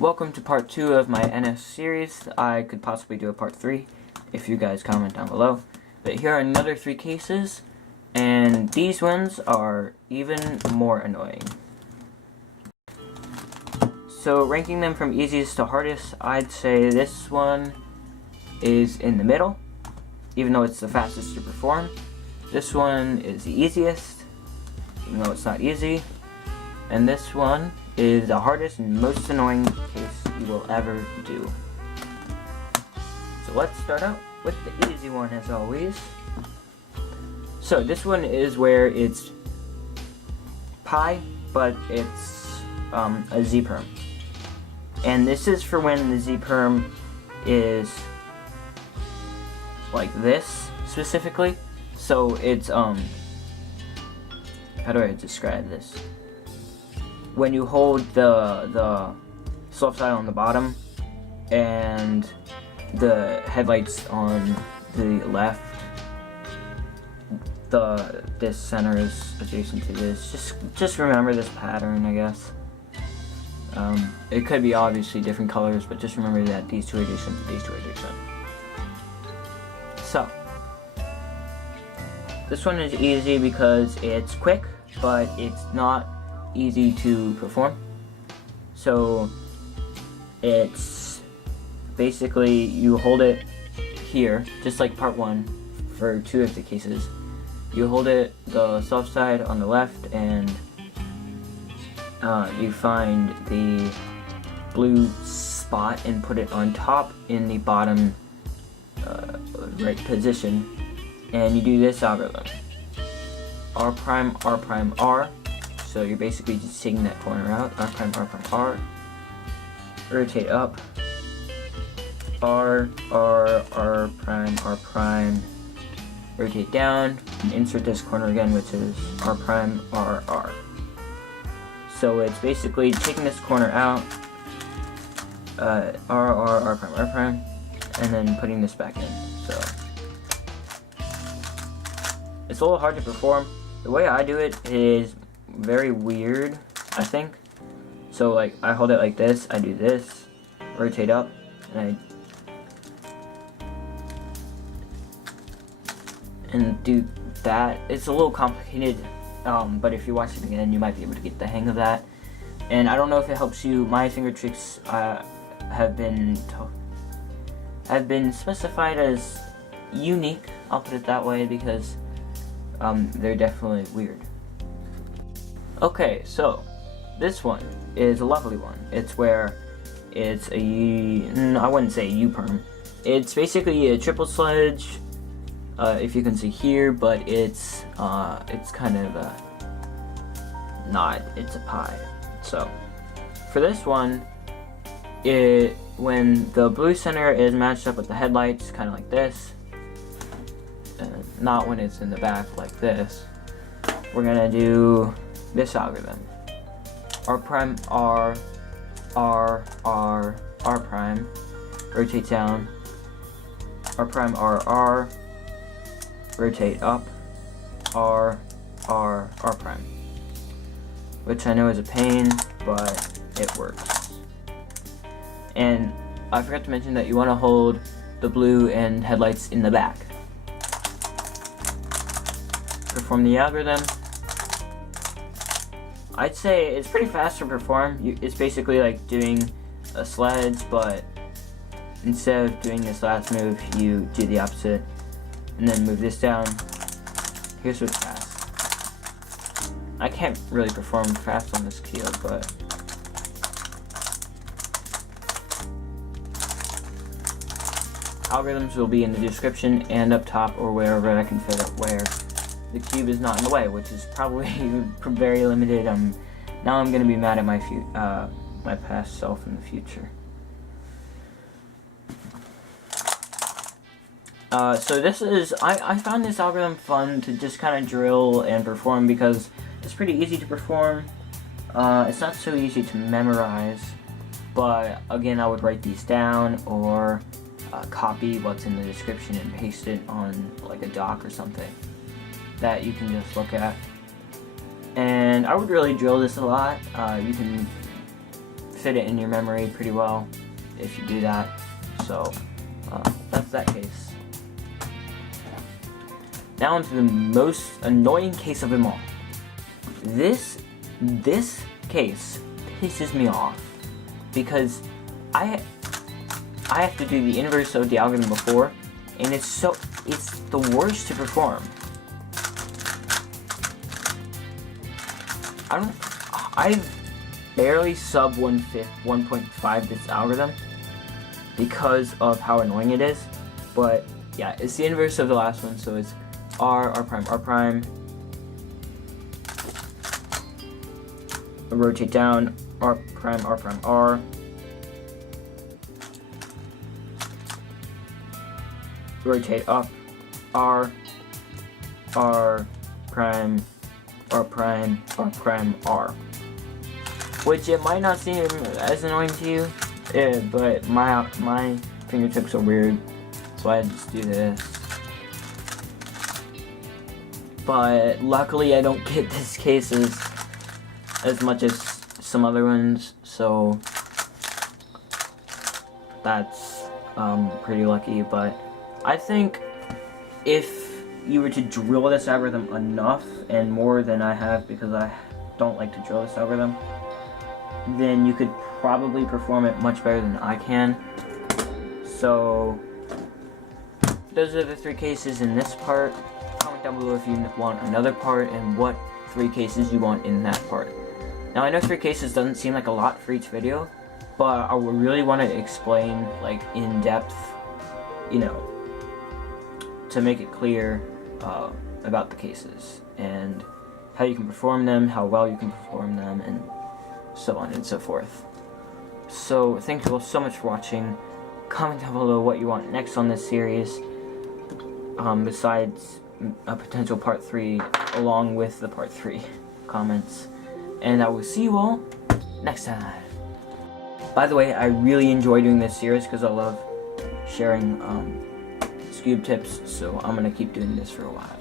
Welcome to part 2 of my NS series. I could possibly do a part 3 if you guys comment down below. But here are another 3 cases, and these ones are even more annoying. So ranking them from easiest to hardest, I'd say this one is in the middle, even though it's the fastest to perform. This one is the easiest, even though it's not easy. And this one is the hardest and most annoying case you will ever do. So let's start out with the easy one as always. So this one is where it's Pi, but it's a Z-Perm. And this is for when the Z-Perm is like this specifically. So it's how do I describe this? When you hold the slope side on the bottom and the headlights on the left, this center is adjacent to this. Just remember this pattern, I guess. It could be obviously different colors, but just remember that these two are adjacent to these two are adjacent. So this one is easy because it's quick, but it's not easy to perform. So it's basically you hold it here, just like part 1 for 2 of the cases. You hold it the soft side on the left, and you find the blue spot and put it on top in the bottom right position, and you do this algorithm: R prime, R prime, R. So you're basically just taking that corner out, R prime, R prime, R, rotate up, R, R, R prime, rotate down, and insert this corner again, which is R prime, R, R. So it's basically taking this corner out, R, R prime, and then putting this back in. So it's a little hard to perform. The way I do it is very weird, I think. So like I hold it like this, I do this, rotate up, and do that. It's a little complicated, but if you watch it again, you might be able to get the hang of that. And I don't know if it helps you. My finger tricks have been specified as unique. I'll put it that way because they're definitely weird. Okay, so this one is a lovely one. It's where it's I wouldn't say a U-perm. It's basically a triple sledge, if you can see here, but it's kind of not. It's a pie. So for this one, when the blue center is matched up with the headlights, kind of like this, and not when it's in the back like this, we're gonna do this algorithm: R prime, R, R, R, R prime, rotate down, R prime, R, R, rotate up, R, R, R prime. Which I know is a pain, but it works. And I forgot to mention that you want to hold the blue and headlights in the back. Perform the algorithm. I'd say it's pretty fast to perform. It's basically like doing a sledge, but instead of doing this last move, you do the opposite, and then move this down. Here's what's fast. I can't really perform fast on this keel, but algorithms will be in the description and up top or wherever I can fit it, where the cube is not in the way, which is probably very limited. Now I'm gonna be mad at my past self in the future. So this is, I found this algorithm fun to just kind of drill and perform because it's pretty easy to perform. It's not so easy to memorize, but again, I would write these down or copy what's in the description and paste it on like a doc or something that you can just look at. And I would really drill this a lot. You can fit it in your memory pretty well if you do that. So that's that case. Now onto the most annoying case of them all. This case pisses me off because I have to do the inverse of the algorithm before, and it's the worst to perform. I've barely sub 1.5 this algorithm because of how annoying it is, but yeah, it's the inverse of the last one, so it's R prime, rotate down, R prime, R, rotate up, R prime, R, which it might not seem as annoying to you, but my fingertips are weird, so I just do this. But luckily I don't get these cases as much as some other ones, so that's pretty lucky. But I think if you were to drill this algorithm enough, and more than I have because I don't like to drill this algorithm, then you could probably perform it much better than I can. So those are the 3 cases in this part. Comment down below if you want another part and what 3 cases you want in that part. Now I know 3 cases doesn't seem like a lot for each video, but I would really want to explain like in depth, you know, to make it clear about the cases and how you can perform them, how well you can perform them, and so on and so forth. So thank you all so much for watching. Comment down below what you want next on this series, besides a potential part 3 along with the part 3 comments, and I will see you all next time. By the way, I really enjoy doing this series because I love sharing Scube tips, so I'm gonna keep doing this for a while.